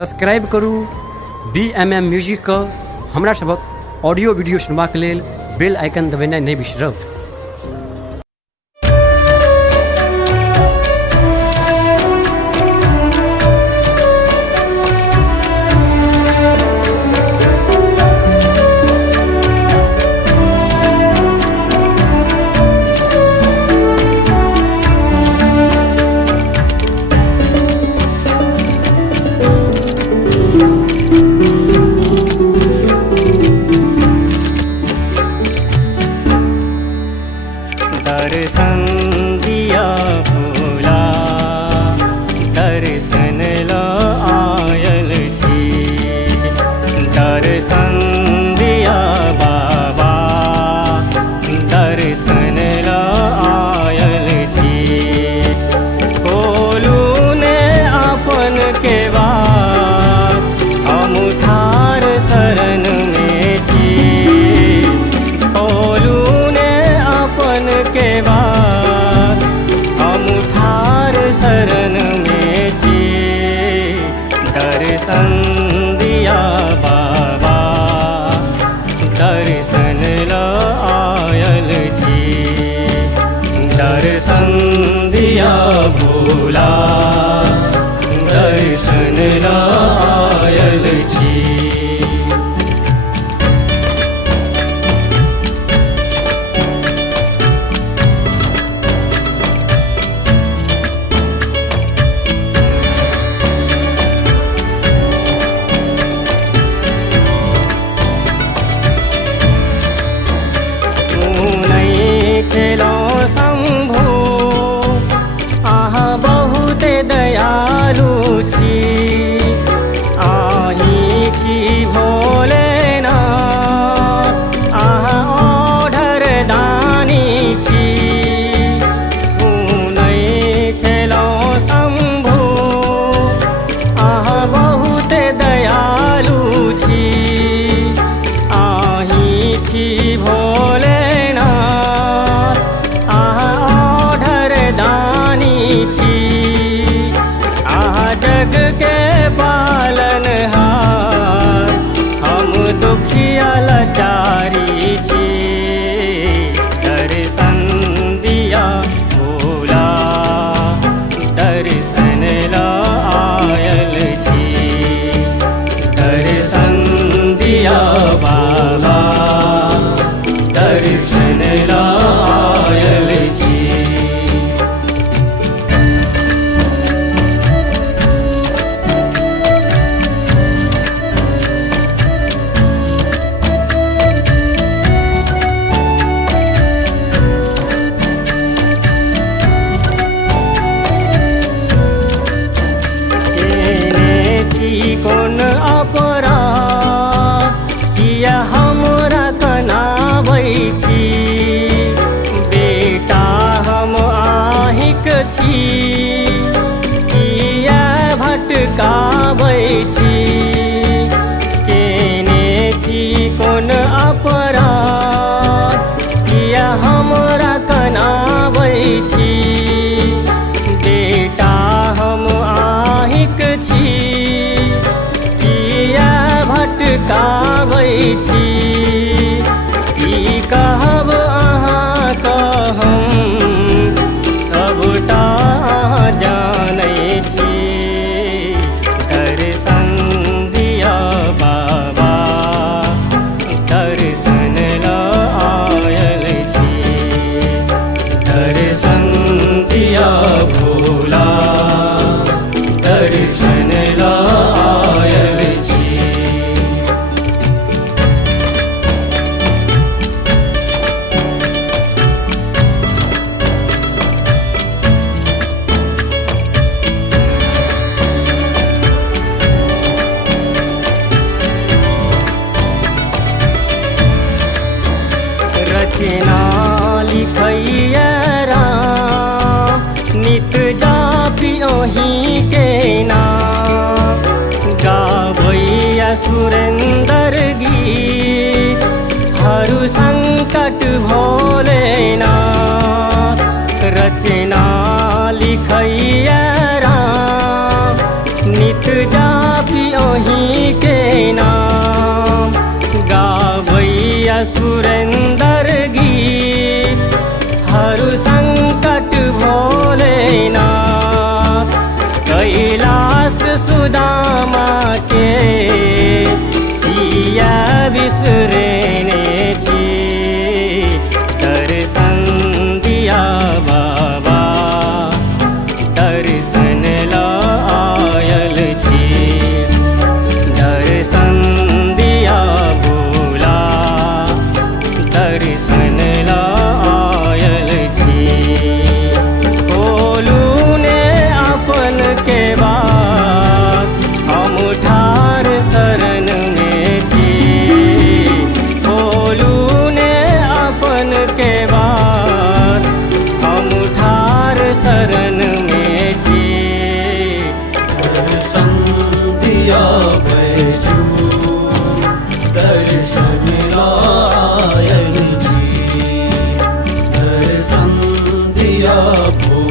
Subscribe करू DMM music के हमरा सबक ऑडियो वीडियो सुनबाक लेल बेल आइकन दबेनाइ नहि बिसरब। दर्शन दिया भोला दर्शन ल आयल छी, दर्शन दिया बाबा दर्शन ल आयल छी। बोलू ने अपन के बात हम ठार शरण में छी, बोलू ने अपन के बाद हम ठार शरण में छी। दर्शन दिया बाबा दर्शन ल आयल छी, दर्शन दिया भोला दर्शन ल आयल छी। चलो शंभो अहाँ बहुत दयालु छी, आही छी भोलेनाथ अहाँ ओढ़र दानी छी। सुनै छलो शंभो अहाँ बहुत दयालु छी, आही छी भोलेनाथ छी। आहा जग के पालनहार हम दुखिया लाचारी छी, दर्शन दिया भोला दर्शन ल आयल छी, दर्शन दिया बाबा दर्शन ल आयल छी। कौन अपराध किया हमरा कनाबै छी, बेटा हम आहिक छी किया भटकाबै छी। केने छी कौन अपराध किया हमरा कनाबै छी, बेटा हम आहिक छी भटकाबै छी। की कहब अहाँ हम सबटा जानै छी, दर्शन दिया बाबा दर्शन ल आयल छी, दर्शन दिया भोला दर्शन ल आयल छी। रचना लिखैया राम नित जापी ओही के नाम, गावैया सुरेंद्र गीत हरु संकट भोलेनाथ। रचना लिखैया राम नित जापी सुदामा के किया बिसरेने छी दर्शन दिया बाबा दर्शन लायल छी दर्शन दिया भोला दर्शन लायल छी खोलू ने अपन के बाद हम ठार शरण में छी खोलू ने अपन के बाद हम ठार शरण में छी दर्शन दिया बैजू दर्शन लायल जी दर्शन दिया भोला